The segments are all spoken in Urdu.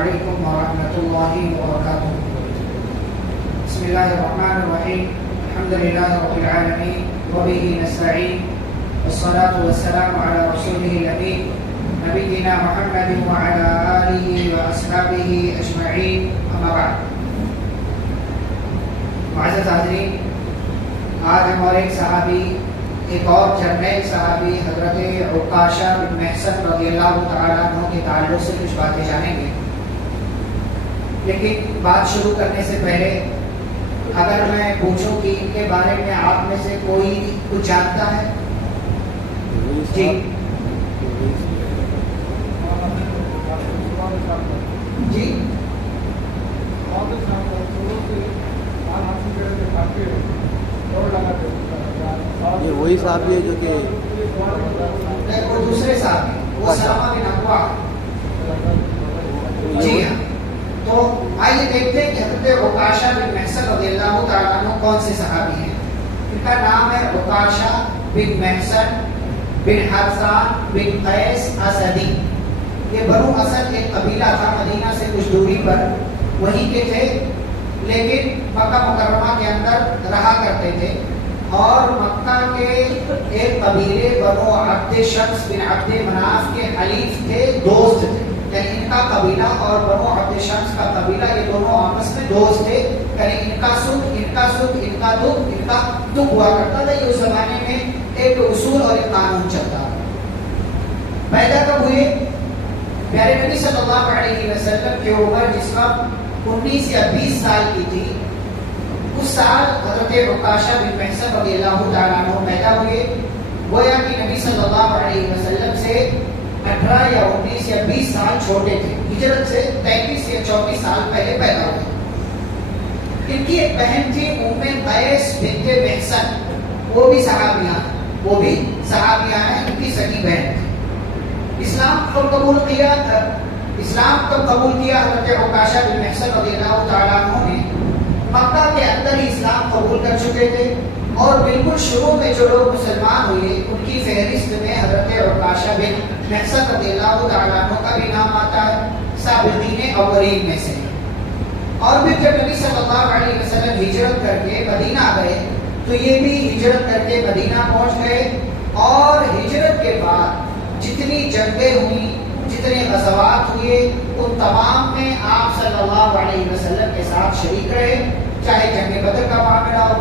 علیکم ورحمۃ اللہ وبرکاتہ. بسم اللہ الرحمن الرحیم. الحمد للہ رب العالمین وبہ نستعین والصلاة والسلام علی رسولہ الامین نبینا محمد وعلی آلہ واصحابہ اجمعین. اما بعد. معزز حاضرین، آج ہم اور ایک صحابی، ایک اور جرنیل صحابی حضرت عکاشہ بن محصن رضی اللہ تعالیٰ عنہ کے تعلق سے کچھ باتیں جانیں گے. لیکن بات شروع کرنے سے پہلے اگر میں پوچھوں کہ ان کے بارے میں آپ میں سے کوئی کچھ جانتا ہے؟ جی جی یہ وہی صحابی ہے جو کہ وہ دوسرے صحابی، وہ سلمہ بن اکوع. جی ہاں. تو آئیے دیکھتے ہیں کہ حضرت عکاشہ بن محصن رضی اللہ تعالیٰ عنہ کون سے صحابی ہیں. ان کا نام ہے عکاشہ بن محصن بن حسان بن قیس اسدی. یہ بنو اسد ایک قبیلہ تھا، مدینہ سے کچھ دوری پر، وہیں کے تھے، لیکن مکہ مکرمہ کے اندر رہا کرتے تھے. اور مکہ کے ایک قبیلے بنو عبد شمس بن عبد مناف کے حلیف تھے، دوست تھے. یعنی ان کا قبیلہ اور بنو عبد شمس کا قبیلہ یہ دونوں آپس میں دوست تھے. یعنی ان کا سکھ، ان کا سکھ، ان کا دکھ، ان کا دکھ ہوا کرتا تھا. یہ اس زمانے میں ایک اصول اور ایک قانون چلتا تھا. پیدا کب ہوئے؟ پیارے نبی صلی اللہ علیہ وسلم کی عمر جس وقت 19 یا 20 سال کی تھی، اس سال حضرت عکاشہ بن محصن رضی اللہ تعالیٰ عنہ پیدا ہوئے. گویا کہ نبی صلی اللہ علیہ وسلم سے 18 یا 19 یا 20 سال چھوٹے تھے. ہجرت سے 33 یا 34 سال پہلے پیدا ہوئے. ان کی ایک بہن تھی ام قیس بنت محصن، وہ بھی صحابیہ ہیں، ان کی سگی بہن تھی. اسلام کب قبول کیا حضرت عکاشہ بن محصن رضی اللہ تعالیٰ عنہ نے؟ مکہ کے اندر ہی اسلام قبول کر چکے تھے، اور بالکل شروع میں جو لوگ مسلمان ہوئے ان کی فہرست میں حضرت عکاشہ بن محصن رضی اللہ تعالیٰ عنہ کا بھی نام آتا ہے، سابقین اولین میں سے. اور پھر جب نبی صلی اللہ علیہ وسلم ہجرت کر کے مدینہ گئے تو یہ بھی ہجرت کر کے مدینہ پہنچ گئے. اور ہجرت کے بعد جتنی جنگیں ہوئی، جتنے غزوات ہوئے، ان تمام میں آپ صلی اللہ علیہ وسلم کے ساتھ شریک رہے. چاہے جنگ بدر کا معاملہ ہو،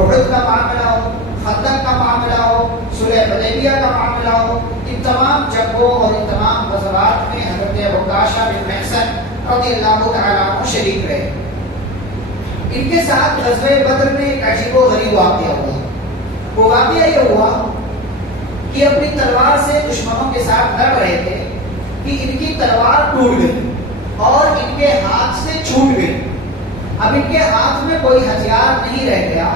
احد کا معاملہ ہو، خندق کا معاملہ ہو، صلح حدیبیہ کا معاملہ ہو، ان تمام جنگوں اور ان تمام غزوات میں حضرت عکاشہ بن محصن رضی اللہ تعالیٰ عنہ شریک رہے. ان کے ساتھ غزوہ بدر میں ایک عجیب و غریب واقعہ ہوا. وہ واقعہ یہ ہوا کہ اپنی تلوار سے دشمنوں کے ساتھ لڑ رہے تھے کہ ان کی تلوار ٹوٹ گئی اور ان کے ہاتھ سے چھوٹ گئی. اب ان کے ہاتھ میں کوئی ہتھیار نہیں رہ گیا.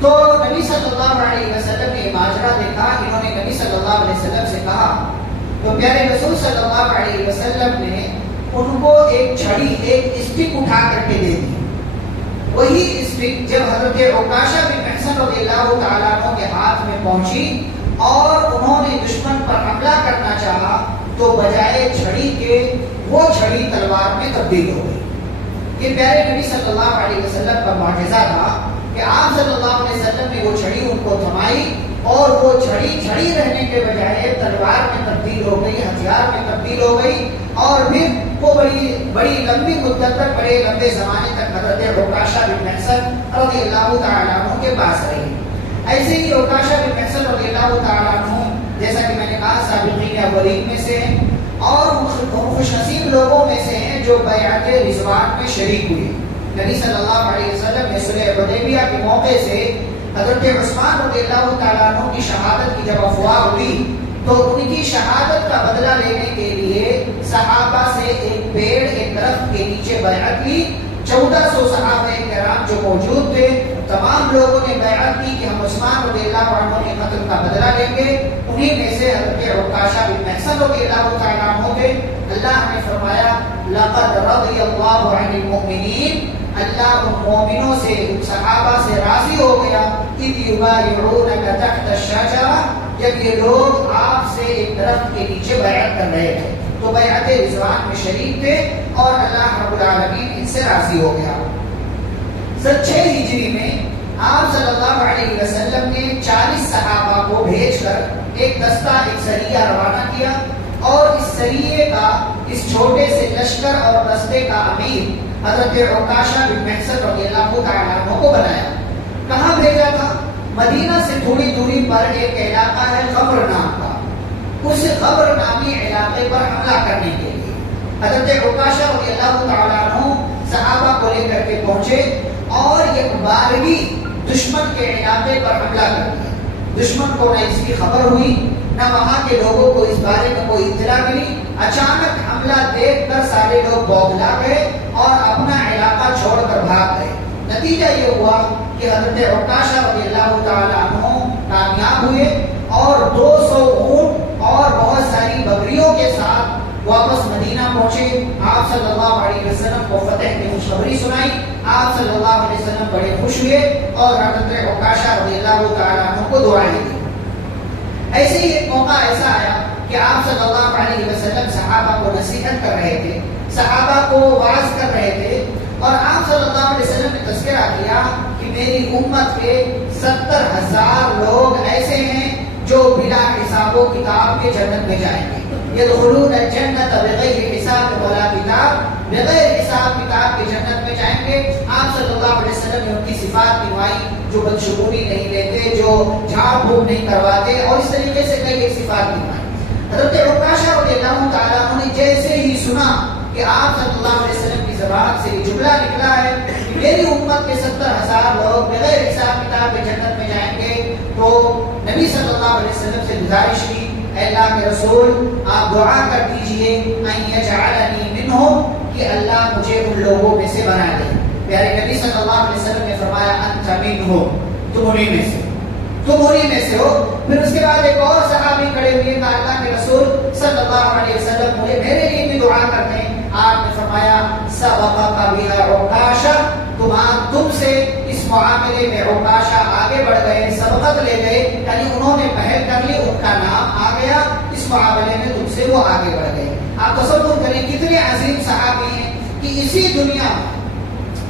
تو نبی صلی اللہ علیہ وسلم نے ماجرا دیکھا. انہوں نے نبی صلی اللہ علیہ وسلم سے کہا تو پیارے رسول صلی اللہ علیہ وسلم نے ان کو ایک چھڑی، ایک اسٹک اٹھا کر کے دے دی. وہی اسٹک جب حضرت عکاشہ بن محصن رضی اللہ تعالیٰ عنہ کے ہاتھ میں پہنچی اور انہوں نے دشمن پر حملہ کرنا چاہا تو بجائے چھڑی کے وہ چھڑی تلوار میں تبدیل ہو گئی. یہ پیارے نبی صلی اللہ علیہ وسلم کا معجزہ تھا کہ آپ صلی اللہ علیہ وسلم نے وہ چھڑی ان کو تھمائی اور وہ چھڑی رہنے کے بجائے تلوار میں تبدیل ہو گئی، ہتھیار میں تبدیل ہو گئی. اور پھر وہ بڑی لمبی مدت تک، بڑے لمبے زمانے تک حضرت عکاشہ بن محصن رضی اللہ تعالیٰ عنہ کے پاس رہی. ایسے ہی عکاشہ بن محصن رضی اللہ تعالیٰ عنہ جیسا کہ میں نے کہا سابقین اولین میں سے ہیں اور خوش نصیب لوگوں میں سے ہیں جو بیعت رضوان میں شریک ہوئے. نبی صلی اللہ علیہ وسلم نے صلح حدیبیہ کے موقع سے حضرت عثمان رضی اللہ تعالیٰ عنہ کی شہادت کی جب افواہ ہوئی تو ان کی شہادت کا بدلہ لینے کے لیے صحابہ سے ایک پیڑ، ایک درخت کے نیچے بیعت لی. 1400 صحابہ کرام جو موجود تھے تمام لوگوں نے بیعت کی کہ ہم عثمان رضی اللہ عنہ کے قتل کا بدلہ لیں گے. انہی میں سے حضرت عکاشہ بن محصن رضی اللہ تعالیٰ عنہ تھے. اللہ نے فرمایا لقد رضی اللہ عن المؤمنین، اللہ ان مومنوں سے، ان صحابہ سے راضی ہو گیا اذ یبایعونک تحت الشجرہ، جب یہ لوگ آپ سے ایک درخت کے نیچے بیعت کر رہے تھے. تو بیعت رضوان میں شریک تھے اور اللہ رب العالمین ان سے راضی ہو گیا۔ 6 ہجری میں آپ صلی اللہ علیہ وسلم نے 40 صحابہ کو بھیج کر ایک دستہ، ایک سریہ روانہ کیا، اور اس سریے کا، اس چھوٹے سے لشکر اور دستے کا امیر حضرت عکاشہ بن محصن رضی اللہ تعالیٰ عنہ کو بنایا۔ کہاں بھیجا تھا؟ مدینہ سے تھوڑی دوری پر ایک علاقہ ہے غبر نام کا، اس غبر نامی علاقے پر حملہ کرنے کے لیے حضرت عکاشہ رضی اللہ تعالیٰ عنہ صحابہ کو لے کر کے پہنچے اور یہ بارگی دشمن کے علاقے پر حملہ کر دیا۔ دشمن کو نہ اس کی خبر ہوئی، نہ وہاں کے لوگوں کو اس بارے میں کوئی اطلاع ملی۔ اچانک حملہ دیکھ کر سارے لوگ بوگلا گئے اور اپنا علاقہ چھوڑ کر بھاگ گئے۔ نتیجہ یہ ہوا کہ حضرت عکاشہ رضی اللہ تعالیٰ عنہ کامیاب ہوئے اور 200 اونٹ اور بہت ساری بکریوں کے ساتھ واپس مدینہ پہنچے۔ آپ صلی اللہ علیہ وسلم کو فتح کی خوشخبری سنائی۔ آپ صلی اللہ علیہ وسلم بڑے خوش ہوئے اور حضرت عکاشہ رضی اللہ تعالیٰ عنہ کو دعائیں دی۔ ایسے ہی ایک موقع ایسا آیا کہ آپ صلی اللہ علیہ وسلم صحابہ کو نصیحت کر رہے تھے، صحابہ کو واعظ کر رہے تھے، اور آپ صلی اللہ علیہ وسلم نے تذکرہ کیا کہ میری امت کے 70,000 لوگ ایسے ہیں جو بلا حساب و کتاب کے جنت میں جائیں گے۔ يدخلون الجنة بغیر حساب ولا کتاب، بغیر حساب کتاب کے جنت میں جائیں گے۔ آپ صلی اللہ علیہ وسلم نے ان کی صفات گنوائی، جو بدشگونی نہیں لیتے، جو جھاڑ پھونک نہیں کرواتے، اور اس طریقے سے کئی ایک صفات گنوائی۔ حضرت عکاشہ رضی اللہ تعالیٰ عنہ نے جیسے ہی سنا کہ آپ صلی اللہ علیہ وسلم کی زبان سے یہ جملہ نکلا ہے کہ میری امت کے 70,000 لوگ بغیر حساب کتاب کے جنت میں جائیں گے، تو نبی صلی اللہ علیہ وسلم سے گزارش کی، اے اللہ کے رسول آپ دعا کر دیجئے ان یجعلنی منہم، کہ اللہ مجھے ان لوگوں میں سے بنا دے۔ پیارے نبی صلی اللہ علیہ وسلم نے فرمایا انت منہم، تم انہی میں سے، تم انہی میں سے ہو۔ پھر اس کے بعد ایک اور صحابی کھڑے ہوئے، کہا اللہ کے رسول صلی اللہ علیہ وسلم مجھے میرے لیے بھی دعا کر دیں۔ آپ نے فرمایا سبقک بها عکاشہ، تم سے اس معاملے میں عکاشہ آگے بڑھ گئے، سبقت لے گئے، یعنی انہوں نے پہل کر لی، ان کا نام آ گیا اس معاملے میں، تم سے وہ آگے بڑھ گئے۔ آپ تصور کریں کتنے عظیم صحابی ہیں کہ اسی دنیا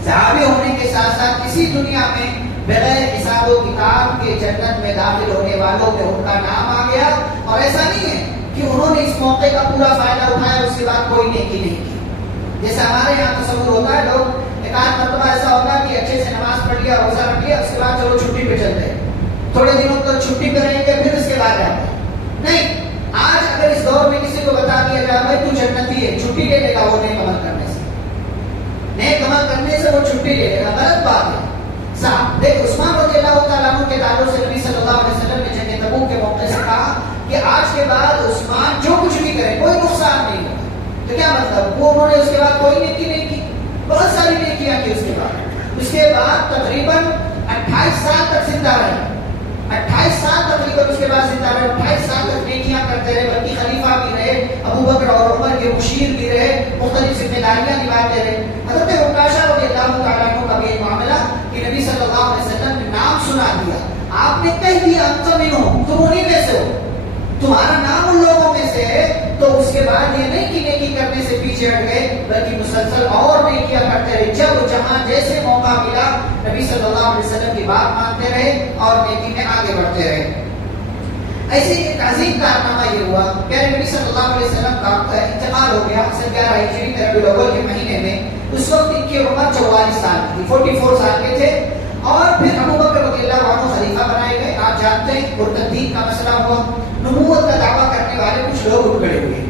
صحابی ہونے کے ساتھ ساتھ اسی دنیا میں بغیر حساب و کتاب کے جنت میں داخل ہونے والوں میں ان کا نام آ گیا۔ اور ایسا نہیں ہے کہ انہوں نے اس موقع کا پورا فائدہ اٹھایا، اس کے بعد کوئی نیکی نہیں کی۔ جیسے ہمارے یہاں تصور ہوتا ہے، لوگ ایک آدھ مرتبہ ایسا ہوتا ہے کہ اچھے سے نماز پڑھ لیا، روزہ رکھ لیا، اس کے بعد چلو چھٹی پہ چلتے ہیں، تھوڑے دنوں تک چھٹی پہ رہیں گے، پھر اس کے بعد جاتے ہیں۔ نہیں، آج اگر اس دور میں کسی کو بتا دیا جائے بھائی تو جنتی ہے، چھٹی لے لے گا وہ نیک عمل کرنے سے، نیک عمل کرنے سے وہ چھٹی لے لے گا، غلط بات ہے۔ صاحب دیکھ، عثمان رضی اللہ تعالیٰ عنہ کے تعلق سے نبی صلی اللہ علیہ وسلم نے جنگ تبوک کے موقع سے کہا کہ آج کے بعد عثمان جو کچھ بھی کرے کوئی نقصان نہیں ہوگا۔ تو کیا مطلب؟ وہ انہوں نے اس کے بعد کوئی نیکی نہیں کی، بہت ساری نیکیاں کی اس کے بعد تقریباً 28 سال تک زندہ رہے، 28 سال تقریباً اس کے بعد زندہ رہے، 28 سال تک نیکیاں کرتے رہے، بلکہ خلیفہ بھی رہے، ابو بکر اور عمر کے مشیر بھی رہے، مختلف ذمہ داریاں نبھاتے رہے۔ حضرت عکاشہ رضی اللہ تعالیٰ عنہ کا بھی ایک معاملہ کہ نبی صلی اللہ علیہ وسلم نے نام سنا دیا، آپ نے کہہ دیا انت منہم، تم انہی میں سے ہو، تمہارا نام ان لوگوں میں سے ہے، تو اس کے بعد یہ نہیں کہ نیکی کرنے سے پیچھے ہٹ گئے، بلکہ مسلسل اور نیکیاں کرتے رہے، جب جہاں جیسے موقع ملا نبی صلی اللہ علیہ وسلم کی بات مانتے رہے اور نیکی میں آگے بڑھتے رہے۔ ایسے ایک عظیم کارنامہ یہ ہوا کہ نبی صلی اللہ علیہ وسلم کا انتقال ہو گیا 11 ہجری کے ربیع الاول کے مہینے میں۔ اس وقت ان کی عمر 44 سال کی، 44 سال کے تھے، اور پھر ابو بکر رضی اللہ عنہ خلیفہ بنائے گئے۔ آپ جانتے ہیں مرتدین کا مسئلہ ہوا، نبوت کا دعویٰ کرنے والے کچھ لوگ اٹھ کھڑے ہوئے،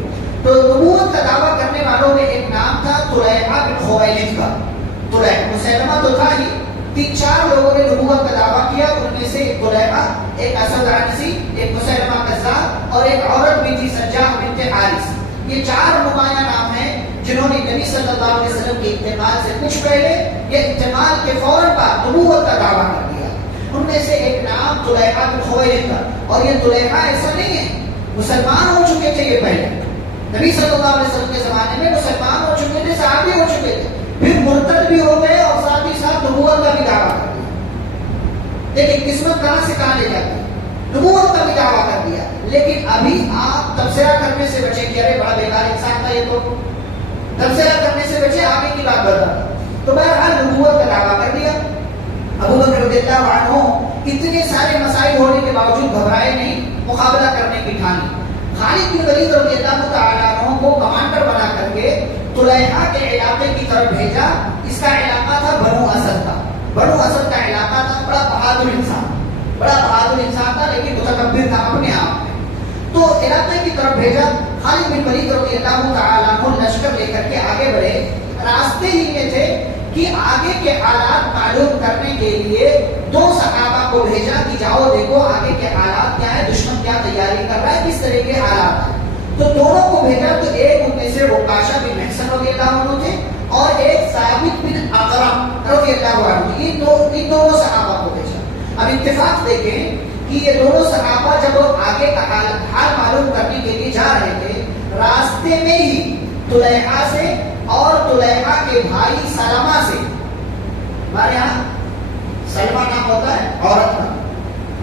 تو نبوت کا دعویٰ کرنے والوں میں ایک نام تھا طلیحہ بن خویلد کا۔ طلیحہ، مسلمہ تو تھا ہی، 3-4 لوگوں نے نبوت کا دعویٰ کیا، ان میں سے ایک طلیحہ، ایک اسد عنسی، ایک مسلمہ کذاب، اور ایک عورت بھی تھی سجاح بنت حارث۔ یہ 4 نمایاں نام ہیں جنہوں نے نبی صلی اللہ علیہ وسلم کے انتقال سے کچھ پہلے یا انتقال کے فوراً بعد نبوت کا دعویٰ کر دیا۔ ان میں سے ایک نام طلیحہ بن خویلد کا، اور یہ طلیحہ ایسا نہیں ہے، مسلمان ہو چکے تھے یہ پہلے، نبی صلی اللہ علیہ وسلم کے زمانے میں مسلمان ہو چکے تھے، صحابی ہو چکے تھے، پھر مرتد بھی ہو گئے اور ساتھ ہی ساتھ نبوت کا بھی دعویٰ کر دیا۔ لیکن قسمت کہاں سے کہاں لے جاتی ہے؟ نبوت کا بھی دعویٰ کر دیا، لیکن ابھی آپ تبصرہ کرنے سے بچے کہ ارے بڑا بیکار انسان تھا یہ تو، تبصرہ کرنے سے بچے، آگے کی بات بتا. تو بہرحال نبوت کا دعویٰ کر دیا. ابو بکر رضی اللہ عنہ اتنے سارے مسائل ہونے کے باوجود گھبرائے نہیں، مقابلہ کرنے کی ٹھانی. خالد بن ولید رضی اللہ تعالیٰ عنہ کو کمانڈر بنا کر کے طلیحہ کے علاقے کی طرف بھیجا. اس کا علاقہ تھا بنو اسد کا، بنو اسد کا علاقہ تھا. بڑا بہادر انسان تھا لیکن متکبر تھا اپنے آپ میں. تو علاقے کی طرف بھیجا. خالد بن ولید رضی اللہ تعالیٰ عنہ لشکر لے کر کے آگے بڑھے. راستے ہی میں تھے کہ آگے کے حالات معلوم کرنے کے لیے دو صحابہ کو بھیجا کہ جاؤ دیکھو آگے کے حالات کیا ہے، دشمن کیا تیاری کر رہا ہے، کس طرح کے حالات ہیں. تو دونوں کو بھیجا. تو ایک ان میں سے عکاشہ بن محصن رضی اللہ عنہ تھے اور ایک ثابت بن اقرم رضی اللہ عنہ. ان دونوں صحابہ کو بھیجا. اب اتفاق دیکھیں کہ یہ دونوں صحابہ جب آگے کا حال معلوم کرنے کے لیے جا رہے تھے، راستے میں ہی طلیحہ سے اور طلیحہ کے بھائی سلمہ سے، ہمارے یہاں سلمہ نام ہوتا ہے عورت کا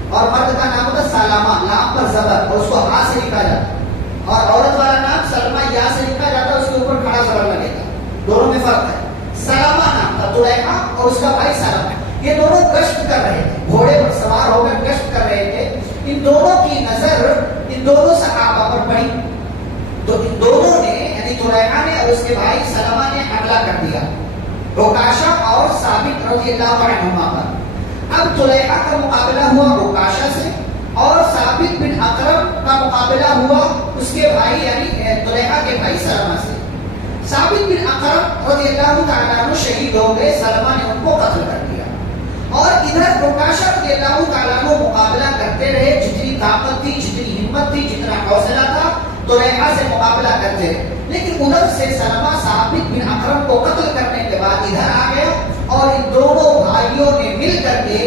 اور مرد کا نام ہوتا ہے سلمہ، لام پر زبر اور اس کو ہا سے لکھا جاتا ہے، اور عورت والا نام سلمہ یا سے لکھا جاتا ہے، اس کے اوپر کھڑا زبر لگے گا. دونوں میں فرق ہے. سلمہ نام تھا طلیحہ اور اس کا بھائی سلمہ. یہ دونوں گشت کر رہے تھے، گھوڑے پر سوار ہو کر گشت کر رہے تھے. ان دونوں کی نظر ان دونوں صحابہ پر پڑی. تو ان دونوں نے یعنی طلیحہ نے اور اس کے بھائی سلمہ نے حملہ کر دیا عکاشہ اور ثابت رضی اللہ عنہما پر. اب طلیحہ کا مقابلہ ہوا عکاشہ سے اور ثابت بن اقرم کا مقابلہ ہوا اس کے بھائی یعنی طلیحہ کے بھائی سلمہ سے. ثابت بن اقرم رضی اللہ تعالیٰ عنہ شہید ہو گئے، سلمہ نے ان کو قتل کر دیا. اور ادھر عکاشہ رضی اللہ تعالیٰ عنہ مقابلہ کرتے رہے. جتنی طاقت تھی، جتنی ہمت تھی، جتنا حوصلہ تھا طلیحہ سے مقابلہ کرتے رہے. لیکن ادھر سے سلمہ ثابت بن اقرم کو قتل کرنے کے بعد ادھر آ گیا اور ان دونوں بھائیوں نے مل کر کے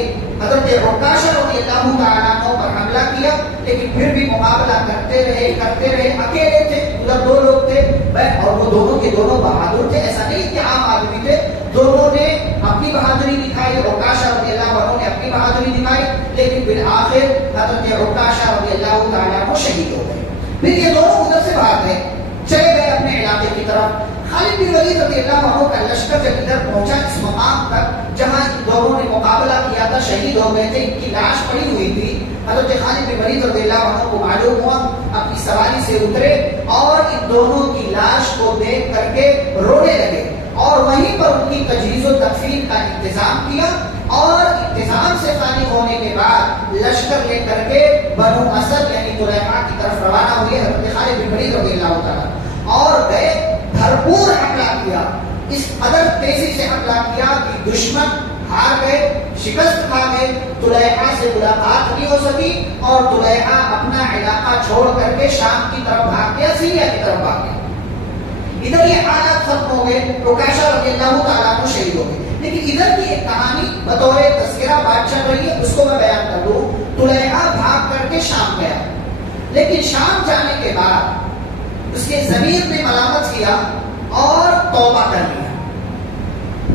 حضرت عکاشہ رضی اللہ تعالیٰ عنہ پر حملہ کیا. لیکن پھر بھی مقابلہ کرتے رہے. اکیلے تھے، ادھر دو لوگ تھے اور وہ دونوں کے دونوں بہادر تھے. ایسا نہیں کہ عام آدمی تھے. دونوں نے اپنی بہادری دکھائی. عکاشہ رضی اللہ عنہ نے اپنی بہادری دکھائی، لیکن بالآخر حضرت عکاشہ رضی اللہ تعالیٰ عنہ شہید ہو گئے. پھر یہ دونوں ادھر سے بھاگ گئے، چلے گئے اپنے علاقے کی طرف. خالد بن ولید رضی اللہ عنہ کا لشکر جب ادھر پہنچا اس مقام تک جہاں ان دونوں نے مقابلہ کیا تھا، شہید ہو گئے تھے، ان کی لاش پڑی ہوئی تھی. حضرت خالد بن ولید رضی اللہ عنہ کو معلوم ہوا، اپنی سواری سے اترے اور ان دونوں کی لاش کو دیکھ کر کے رونے لگے اور وہیں پر ان کی تجہیز و تکفین کا انتظام کیا. اور انتظام سے فارغ ہونے کے بعد لشکر لے کر کے بنو اسد یعنی طلیحہ کی طرف روانہ ہوئے حضرت خالد بن ولید رضی اللہ تعالیٰ اور گئے. بھرپور حملہ کیا، اس قدر تیزی سے حملہ کیا کہ دشمن ہار گئے، شکست کھا گئے. طلیحہ سے ملاقات نہیں ہو سکی اور طلیحہ اپنا علاقہ چھوڑ کر کے شام کی طرف بھاگ گیا، سیریا کی طرف بھاگ گیا. ادھر یہ حالات ختم ہو گئے، عکاشہ رضی اللہ تعالیٰ عنہ شہید ہو گئے. لیکن ادھر کی ایک کہانی بطور تذکرہ بات چل رہی ہے، اس کو میں بیان کر دوں. طلیحہ بھاگ کر کے شام گیا، لیکن شام جانے کے بعد اس کے ضمیر نے ملامت کیا اور توبہ کر لیا.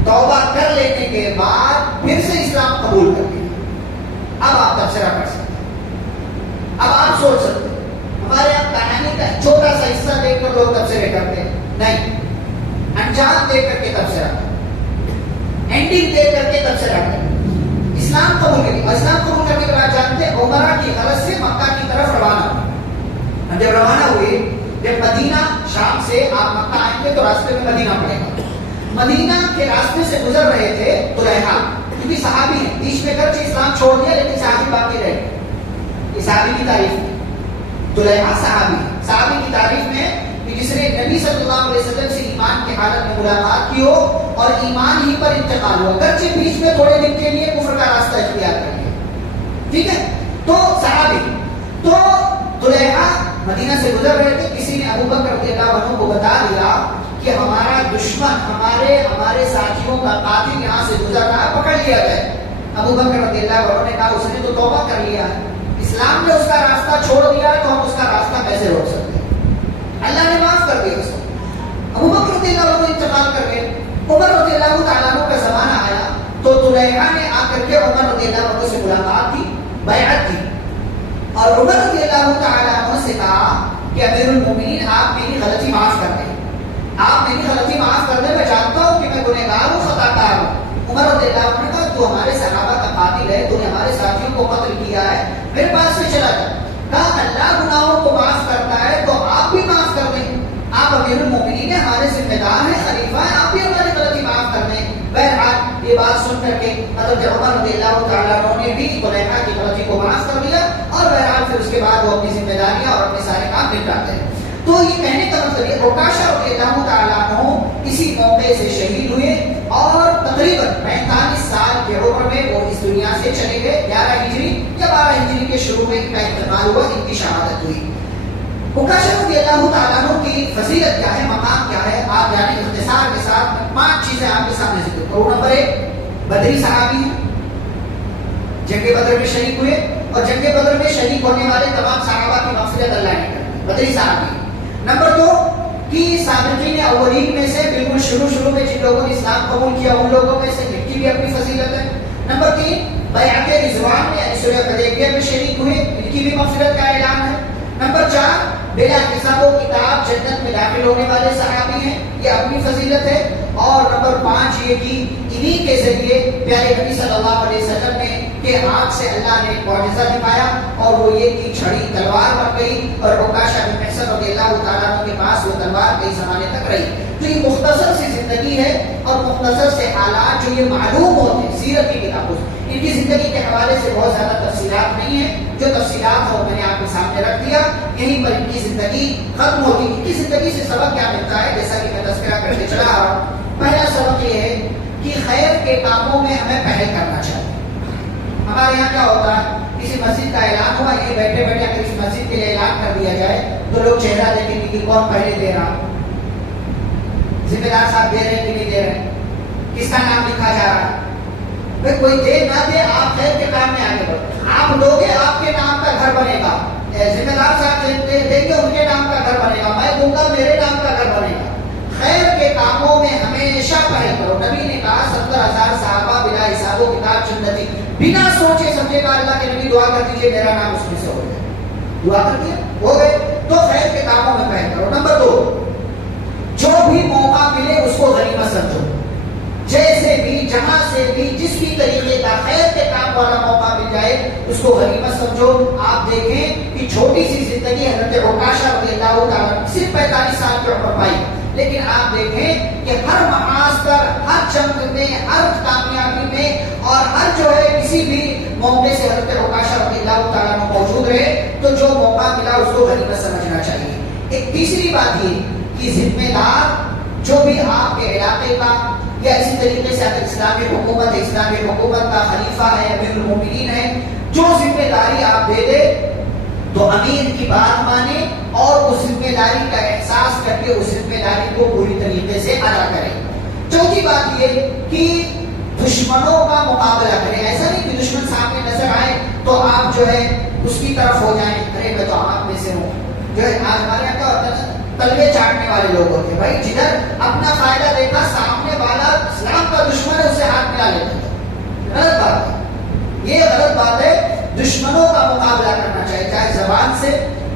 توبہ کر لینے کے بعد پھر سے اسلام قبول کر لیا. اب آپ تبصرہ کر سکتے ہیں. اب آپ سوچ سکتے ہیں ہمارے یہاں کہانی کا چھوٹا سا حصہ دیکھ کر لوگ تبصرے کرتے ہیں، نہیں، انجام دیکھ کر کے تبصرہ کرتے، اینڈنگ دیکھ کر کے تبصرہ کرتے. اسلام قبول کر لیا اور اسلام قبول کرنے کے بعد جانتے ہیں عمرہ کی غرض سے مکہ کی طرف روانہ ہوئے. جب روانہ ہوئے، جب مدینہ شام سے آپ مکہ آئیں گے تو راستے میں مدینہ پڑے گا. مدینہ کے راستے سے گزر رہے تھے طلیحہ، کیونکہ صحابی ہیں، بیچ میں گرچہ اسلام چھوڑ دیا لیکن صحابی باقی رہے. یہ صحابی کی تعریف ہے. طلیحہ صحابی کی تعریف میں کہ جس نے نبی صلی اللہ علیہ وسلم سے ایمان کی حالت میں ملاقات کی ہو اور ایمان ہی پر انتقال ہوا، گرچہ بیچ میں تھوڑے دن کے لیے کفر کا راستہ اختیار کر لیا. ٹھیک ہے، تو صحابی. تو طلیحہ مدینہ سے گزر رہے تھے. کسی نے ابو بکر رضی اللہ عنہ کو بتا دیا کہ ہمارا دشمن ہمارے ساتھیوں کا قاتل یہاں سے گزر رہا ہے، پکڑ لیا جائے. ابو بکر رضی اللہ عنہ نے کہا اس نے تو توبہ کر لیا ہے، اسلام نے اس کا راستہ چھوڑ دیا تو ہم اس کا راستہ کیسے روک سکتے ہیں؟ اللہ نے معاف کر دیا اس کو. ابو بکر رضی اللہ عنہ انتقال کر گئے. عمر رضی اللہ تعالیٰ عنہ کا زمانہ آیا تو طلیحہ نے آ کر کے عمر رضی اللہ عنہ سے ملاقات کی، بیعت کی. اور عمر رضی اللہ تعالیٰ عنہ سے کہا کہ امیر المومنین آپ میری غلطی معاف کر دیں، آپ میری غلطی معاف کر دیں، میں جانتا ہوں کہ میں گنہگار ہوں، خطا کار ہوں۔ عمر رضی اللہ عنہ نے کہا تو ہمارے صحابہ کا قاتل ہے، تو نے ہمارے ساتھیوں کو قتل کیا ہے، میرے پاس سے چلا جا۔ کہا اللہ گناہوں کو معاف کرتا ہے تو آپ بھی معاف کر دیں، آپ امیر المومنین ہیں، ہمارے ذمہ دار ہیں، خلیفہ ہیں، آپ بھی ہماری غلطی معاف کر دیں۔ بہرحال یہ بات سن کر کے حضرت عمر رضی اللہ تعالیٰ عنہ نے بھی طلحہ کی غلطی کو معاف کر دیا، اور بہرحال پھر اس کے بعد وہ اپنی ذمہ داریاں اور اپنے سارے کام نپٹاتے ہیں۔ تو یہ کہنے کا مطلب یہ عکاشہ رضی اللہ تعالیٰ عنہ اسی موقع سے شہید ہوئے، اور تقریباً 45 سال کی عمر میں وہ اس دنیا سے چلے گئے۔ 11 ہجری یا 12 ہجری کے شروع میں ان کا انتقال ہوا، ان کی شہادت ہوئی۔ عکاشہ رضی اللہ تعالیٰ عنہ کی فضیلت کیا ہے، مقام کیا ہے، آپ جانیں اختصار کے ساتھ میں 5 چیزیں آپ کے سامنے ذکر کروں۔ نمبر 1، بدری صحابی ہیں، جنگ بدر میں شریک ہوئے، اور جنگ بدر میں شریک ہونے والے تمام صحابہ کی مغفرت اللہ نے کر، بدری صحابی۔ نمبر 2 کہ سابقین اولین میں سے بالکل شروع میں جن لوگوں نے اسلام قبول کیا ان لوگوں میں سے، ان کی بھی اپنی فضیلت ہے۔ نمبر 3 بیعت رضوان میں یعنی صلح حدیبیہ میں شریک ہوئے، ان کی بھی مغفرت کا اعلان ہے۔ نمبر 4 بلا حساب و کتاب جنت میں داخل ہونے والے صحابی ہیں، یہ اپنی فضیلت ہے۔ اور نمبر 5 یہ کہ انہی کے ذریعے پیارے نبی صلی اللہ علیہ وسلم نے کے ہاتھ سے اللہ نے ایک معجزہ دکھایا، اور وہ یہ کہ چھڑی تلوار بن گئی، اور عکاشہ بن محصن رضی اللہ تعالیٰ عنہ کے پاس وہ تلوار کئی زمانے تک رہی۔ تو یہ مختصر سی زندگی ہے، اور مختصر سے حالات جو یہ معلوم ہوتے ہیں سیرت کی کتابوں سے۔ ان کی زندگی کے حوالے سے بہت زیادہ تفصیلات نہیں ہیں، جو تفصیلات ہیں وہ میں نے آپ کے سامنے رکھ دیا، یہیں پر ان کی زندگی ختم ہوتی ہے۔ ان کی زندگی سے سبق کیا ملتا ہے، جیسا کہ میں تذکرہ کرتے چلا آ رہا ہوں۔ پہلا سبق یہ ہے کہ خیر کے کاموں میں ہمیں پہل کرنا چاہیے۔ ہمارے یہاں کیا ہوتا ہے، کسی مسجد کا اعلان ہوا، یہ بیٹھے بیٹھے اگر اس مسجد کے لیے اعلان کر دیا جائے تو لوگ چہرہ دیکھیں گے کہ کون پہلے دے رہا، ذمہ دار صاحب دے رہے ہیں کہ نہیں دے رہے، کس کا نام لکھا جا رہا ہے۔ بھائی کوئی دے نہ دے، آپ خیر کے کام میں آگے بڑھو، آپ دوگے آپ کے نام کا گھر بنے گا، ذمہ دار صاحب دیں گے ان کے نام کا گھر بنے گا، میں دوں گا میرے نام کا گھر بنے گا۔ خیر کے کاموں میں ہمیشہ پہل کرو۔ نبی نے کہا 70,000 صحابہ بلا حساب و کتاب جنتی، بنا سوچے سمجھے کہا اللہ کے نبی دعا کر دیجئے میرا نام اس میں سے ہو جائے، دعا کر دیا ہو گئے۔ تو خیر کے کاموں میں پہل کرو۔ نمبر 2 جو بھی موقع ملے اس کو غنیمت سمجھو، جیسے بھی جہاں سے بھی جس بھی طریقے کا خیر کے کام والا موقع مل جائے اس کو غنیمت سمجھو۔ آپ دیکھیں کہ چھوٹی سی زندگی حضرت عکاشہ رضی اللہ تعالیٰ صرف 45 سال کی عمر پائی، لیکن آپ دیکھیں کہ ہر محاذ پر، ہر جنگ میں، ہر کامیابی میں، اور ہر جو ہے کسی بھی موقع سے حضرت عکاشہ رضی اللہ تعالیٰ موجود رہے، تو جو موقع ملا اس کو غنیمت سمجھنا چاہیے۔ ایک تیسری بات یہ کہ ذمہ دار جو بھی آپ کے علاقے کا یا اسی طریقے سے اگر اسلامی حکومت کا خلیفہ ہے، امیر المومنین ہے، جو ذمہ داری آپ دے دے تو امیر کی بات مانے اور اس ذمہ داری کا احساس کر کے اس ذمہ داری کو پوری طریقے سے ادا کریں۔ چوتھی بات یہ کہ دشمنوں کا مقابلہ کریں، ایسا نہیں کہ دشمن سامنے نظر آئے تو آپ جو ہے اس کی طرف ہو جائیں، ارے میں تو آپ میں سے ہوں۔ جو ہے آج ہمارے یہاں کیا ہوتا ہے، تلوے چاٹنے والے لوگ ہوتے ہیں، بھائی جدھر اپنا فائدہ دیکھا سامنے والا اسلام کا دشمن ہے اسے ہاتھ ملا لیتے ہیں، غلط بات ہے، یہ غلط بات ہے۔ دشمنوں کا مقابلہ کرنا چاہیے، چاہے زبان سے،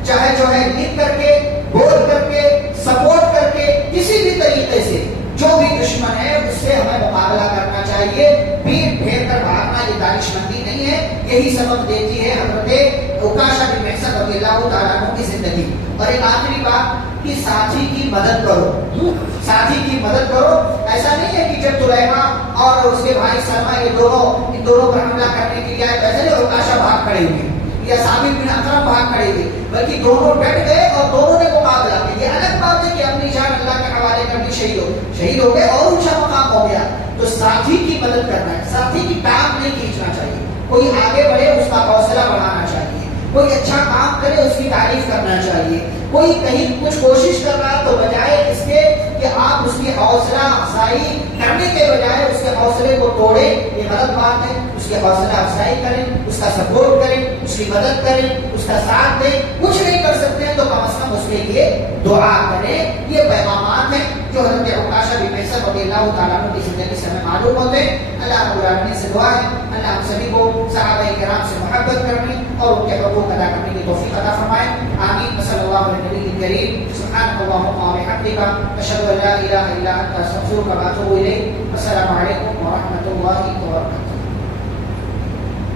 چاہے جو ہے لکھ کر کے، بول کر کے، سپورٹ کر کے، کسی بھی طریقے سے جو بھی دشمن ہے اس سے ہمیں مقابلہ کرنا چاہیے۔ پیٹ پھیر کر بھاگنا یہ دانش مندی نہیں ہے، یہی سبق دیتی ہے حضرت عکاشہ بن محصن رضی اللہ تعالیٰ عنہ کی زندگی۔ اور ایک آخری بات کہ ساتھی کی مدد کرو، ساتھی کی مدد کرو۔ ایسا نہیں ہے کہ جب طلحہ اور اس کے بھائی سلمہ ان دونوں پر حملہ کرنے کے لیے آئے تو ایسے نہیں عکاشہ بھاگ کھڑے ہوئے یا ثابت بن اکرم بھاگ کھڑے ہوئے، بلکہ دونوں ڈٹ گئے اور دونوں نے مقابلہ کیا۔ یہ الگ بات ہے کہ اپنی جان اللہ کے حوالے کر دی، شہید ہو گئے اور اونچا مقام ہو گیا۔ تو ساتھی کی مدد کرنا ہے، ساتھی کی ٹانگ نہیں کھینچنا چاہیے، کوئی آگے بڑھے اس کا حوصلہ بڑھانا چاہیے، کوئی اچھا کام کرے اس کی تعریف کرنا چاہیے، کوئی کہیں کچھ کوشش کر رہا تو بجائے اس کے کہ آپ اس کی حوصلہ افزائی کرنے کے بجائے اس کے حوصلے کو توڑیں، یہ غلط بات ہے۔ اس کی حوصلہ افزائی کریں، اس کا سپورٹ کریں، اس کی مدد کریں، اس کا ساتھ دیں۔ کچھ نہیں کر سکتے ہیں تو کم از کم اس کے لیے دعا کریں۔ یہ پیغامات ہیں جو حضرت عکاشہ بن محصن رضی اللہ تعالیٰ عنہ کی زندگی سے ہمیں معلوم ہوتے ہیں. اللہ رب العالمین سے دعا ہے اللہ ہم سبھی کو صحابہ کرام سے محبت کرنے اور ان کے حقوق ادا کرنے کی توفیق عطا فرمائے. آمین. صلی اللہ علیہ نبی کریم. سبحانک اللہم و بحمدک اشہد ان لا الہ الا انت استغفرک و اتوب الیک. السلام